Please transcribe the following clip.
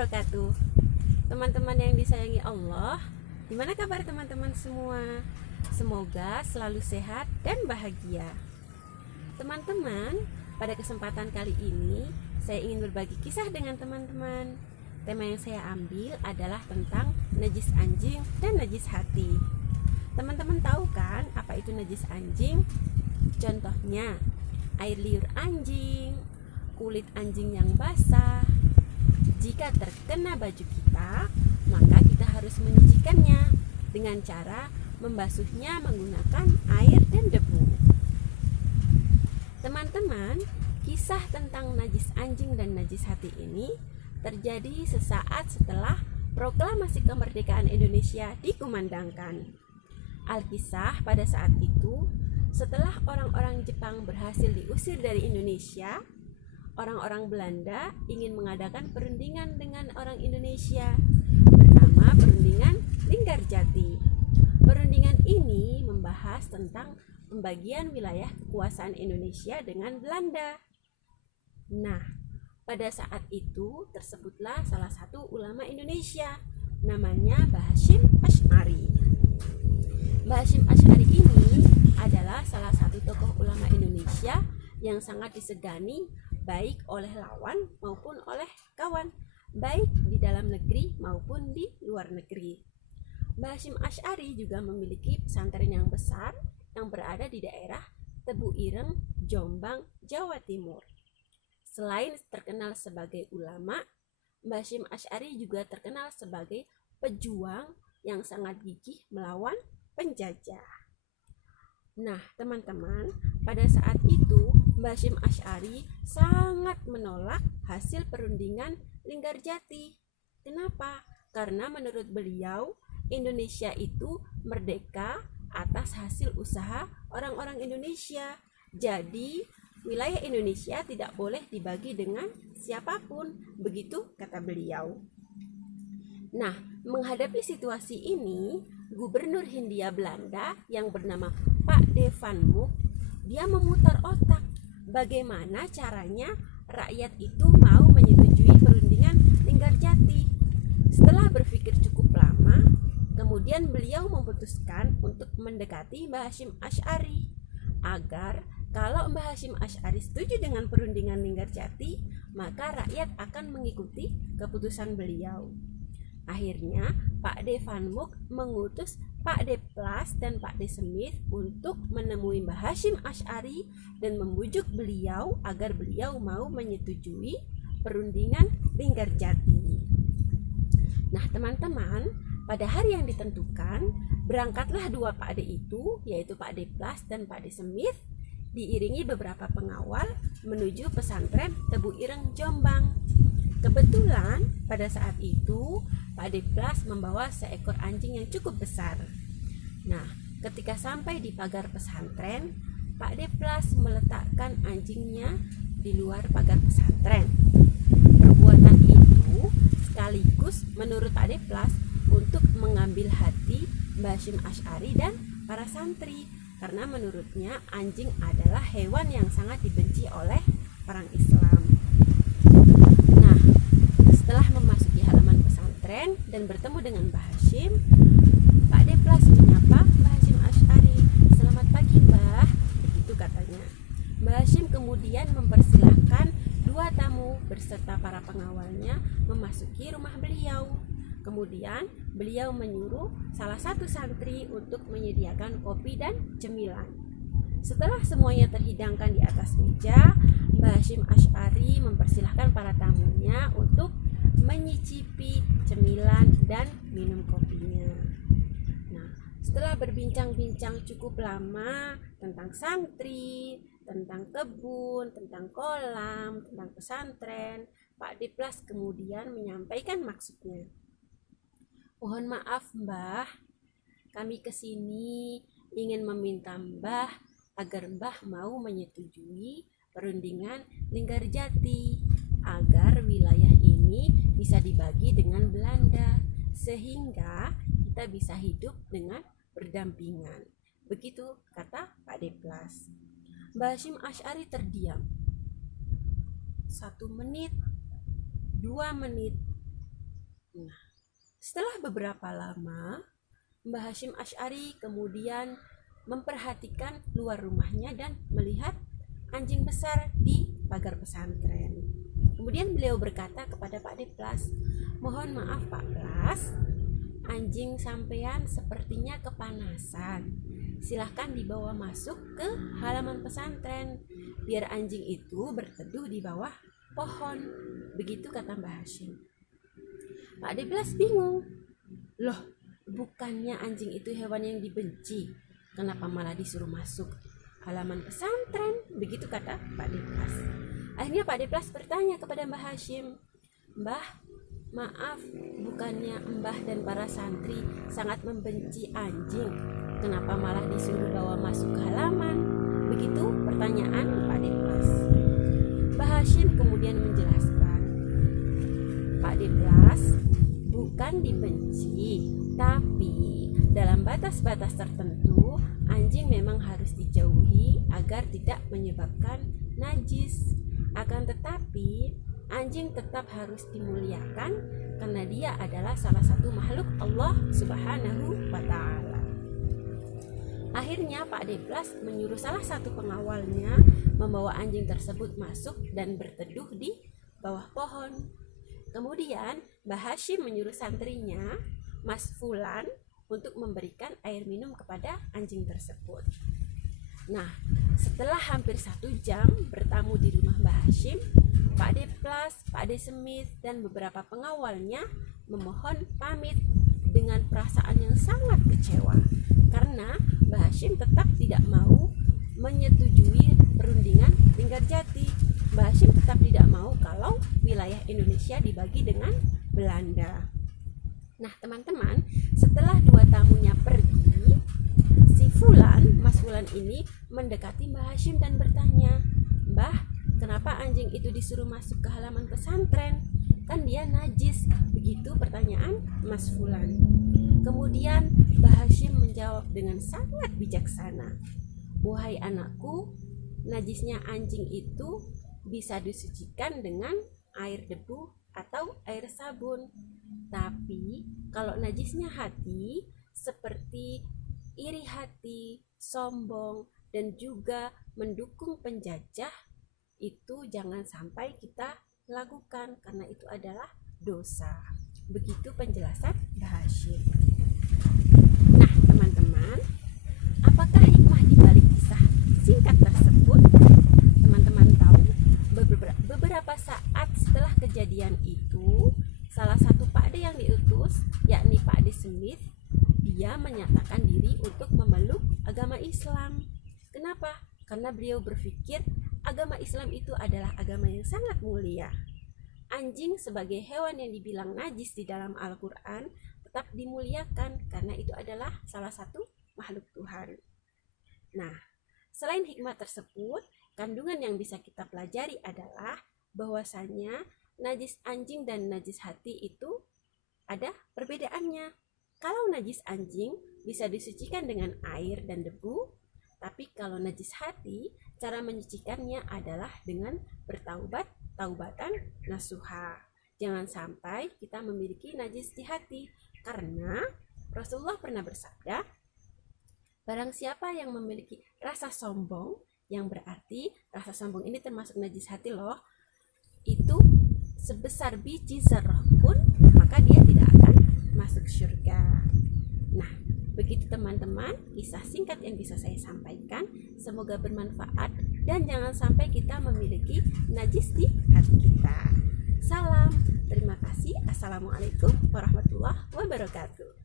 wabarakatuh. Teman-teman yang disayangi Allah, gimana kabar teman-teman semua? Semoga selalu sehat dan bahagia. Teman-teman, pada kesempatan kali ini saya ingin berbagi kisah dengan teman-teman. Tema yang saya ambil adalah tentang najis anjing dan najis hati. Teman-teman tahu kan apa itu najis anjing? Contohnya, air liur anjing, kulit anjing yang basah. Jika terkena baju kita, maka kita harus menyucikannya dengan cara membasuhnya menggunakan air dan debu. Teman-teman, kisah tentang najis anjing dan najis hati ini terjadi sesaat setelah proklamasi kemerdekaan Indonesia dikumandangkan. Alkisah pada saat itu, setelah orang-orang Jepang berhasil diusir dari Indonesia, orang-orang Belanda ingin mengadakan perundingan dengan orang Indonesia bernama Perundingan Linggarjati. Perundingan ini membahas tentang pembagian wilayah kekuasaan Indonesia dengan Belanda. Nah, pada saat itu tersebutlah salah satu ulama Indonesia, namanya Mbah Hasyim Asy'ari. Mbah Hasyim Asy'ari ini adalah salah satu tokoh ulama Indonesia yang sangat disegani baik oleh lawan maupun oleh kawan, baik di dalam negeri maupun di luar negeri. Mbah Hasyim Asy'ari juga memiliki pesantren yang besar yang berada di daerah Tebu Ireng, Jombang, Jawa Timur. Selain terkenal sebagai ulama, Mbah Hasyim Asy'ari juga terkenal sebagai pejuang yang sangat gigih melawan penjajah. Nah, teman-teman, pada saat itu Mbah Hasyim Asy'ari sangat menolak hasil perundingan Linggarjati. Kenapa? Karena menurut beliau, Indonesia itu merdeka atas hasil usaha orang-orang Indonesia. Jadi, wilayah Indonesia tidak boleh dibagi dengan siapapun, begitu kata beliau. Nah, menghadapi situasi ini, Gubernur Hindia Belanda yang bernama Pak de Van Mook, dia memutar otak bagaimana caranya rakyat itu mau menyetujui perundingan Linggarjati. Setelah berpikir cukup lama, kemudian beliau memutuskan untuk mendekati Mbah Hasyim Asy'ari agar kalau Mbah Hasyim Asy'ari setuju dengan perundingan Linggarjati, maka rakyat akan mengikuti keputusan beliau. Akhirnya Pak de Van Mook mengutus Pak de Plas dan Pak de Smith untuk menemui Mbah Hasyim Asy'ari dan membujuk beliau agar beliau mau menyetujui perundingan Linggarjati. Nah, teman-teman, pada hari yang ditentukan, berangkatlah dua Pak de itu, yaitu Pak de Plas dan Pak de Smith, diiringi beberapa pengawal menuju pesantren Tebu Ireng, Jombang. Kebetulan pada saat itu Pak de Plas membawa seekor anjing yang cukup besar. Nah, ketika sampai di pagar pesantren, Pak de Plas meletakkan anjingnya di luar pagar pesantren. Perbuatan itu sekaligus menurut Pak de Plas untuk mengambil hati Mbah Hasyim Asy'ari dan para santri, karena menurutnya anjing adalah hewan yang sangat dibenci oleh orang Islam. Nah, setelah memasuki halaman pesantren dan bertemu dengan Mbah Hasyim, Pak de Plas menyapa Mbah Hasyim Asy'ari. "Selamat pagi, Mbah," begitu katanya. Mbah Hasyim kemudian mempersilahkan dua tamu berserta para pengawalnya memasuki rumah beliau. Kemudian beliau menyuruh salah satu santri untuk menyediakan kopi dan cemilan. Setelah semuanya terhidangkan di atas meja, Mbah Hasyim Asy'ari mempersilahkan para tamunya untuk menyicipi cemilan dan minum kopinya. Nah, setelah berbincang-bincang cukup lama tentang santri, tentang kebun, tentang kolam, tentang pesantren, Pak de Plas kemudian menyampaikan maksudnya. "Mohon maaf, Mbah, kami kesini ingin meminta Mbah agar Mbah mau menyetujui perundingan Linggarjati agar wilayah ini bisa dibagi dengan Belanda sehingga kita bisa hidup dengan berdampingan." Begitu kata Pak de Plas. Mbah Hasyim Asy'ari terdiam. 1 menit, 2 menit, Nah, setelah beberapa lama, Mbah Hashim Asy'ari kemudian memperhatikan luar rumahnya dan melihat anjing besar di pagar pesantren. Kemudian beliau berkata kepada Pak Deplas, "Mohon maaf Pak Plas, anjing sampean sepertinya kepanasan. Silahkan dibawa masuk ke halaman pesantren, biar anjing itu berteduh di bawah pohon." Begitu kata Mbah Hashim. Pak Deplas bingung. Loh, bukannya anjing itu hewan yang dibenci, kenapa malah disuruh masuk halaman pesantren? Begitu kata Pak Deplas. Akhirnya Pak Deplas bertanya kepada Mbah Hashim, "Mbah, maaf, bukannya Mbah dan para santri sangat membenci anjing, kenapa malah disuruh bawa masuk ke halaman?" Begitu pertanyaan Pak Deplas. Mbah Hashim kemudian menjelaskan, "Pak Deplas, bukan dibenci, tapi dalam batas-batas tertentu anjing memang harus dijauhi agar tidak menyebabkan najis. Akan tetapi anjing tetap harus dimuliakan karena dia adalah salah satu makhluk Allah Subhanahu wa ta'ala." Akhirnya Pak Deplas menyuruh salah satu pengawalnya membawa anjing tersebut masuk dan berteduh di bawah pohon. Kemudian Mbah Hashim menyuruh santrinya, Mas Fulan, untuk memberikan air minum kepada anjing tersebut. Nah, setelah hampir 1 jam bertamu di rumah Mbah Hashim, Pak Deplas, Pak De Smith, dan beberapa pengawalnya memohon pamit dengan perasaan yang sangat kecewa karena Mbah Hashim tetap tidak mau menyetujui perundingan Linggarjati. Mbah Hashim tetap tidak mau kalau wilayah Indonesia dibagi dengan Belanda. Nah teman-teman, setelah 2 tamunya pergi, si Fulan, Mas Fulan ini mendekati Mbah Hashim dan bertanya, "Mbah, kenapa anjing itu disuruh masuk ke halaman pesantren? Kan dia najis." Begitu pertanyaan Mas Fulan. Kemudian Mbah Hashim menjawab dengan sangat bijaksana, "Wahai anakku, najisnya anjing itu bisa disucikan dengan air debu atau air sabun. Tapi kalau najisnya hati seperti iri hati, sombong, dan juga mendukung penjajah, itu jangan sampai kita lakukan karena itu adalah dosa." Begitu penjelasan Mbah Hashim. Nah teman-teman, apakah hikmah di balik kisah singkat tersebut? Teman-teman tahu, beberapa saat setelah kejadian itu, salah satu pakde yang diutus, yakni Pak De Smith, dia menyatakan diri untuk memeluk agama Islam. Kenapa? Karena beliau berpikir agama Islam itu adalah agama yang sangat mulia. Anjing sebagai hewan yang dibilang najis di dalam Al-Quran tetap dimuliakan karena itu adalah salah satu makhluk Tuhan. Nah, selain hikmah tersebut, kandungan yang bisa kita pelajari adalah bahwasanya najis anjing dan najis hati itu ada perbedaannya. Kalau najis anjing bisa disucikan dengan air dan debu, tapi kalau najis hati, cara menyucikannya adalah dengan bertaubat, taubatan nasuha. Jangan sampai kita memiliki najis di hati, karena Rasulullah pernah bersabda, barang siapa yang memiliki rasa sombong, yang berarti rasa sombong ini termasuk najis hati loh, itu sebesar biji zarah pun, maka dia tidak akan masuk surga. Nah, begitu teman-teman kisah singkat yang bisa saya sampaikan. Semoga bermanfaat dan jangan sampai kita memiliki najis di hati kita. Salam, terima kasih. Assalamualaikum warahmatullahi wabarakatuh.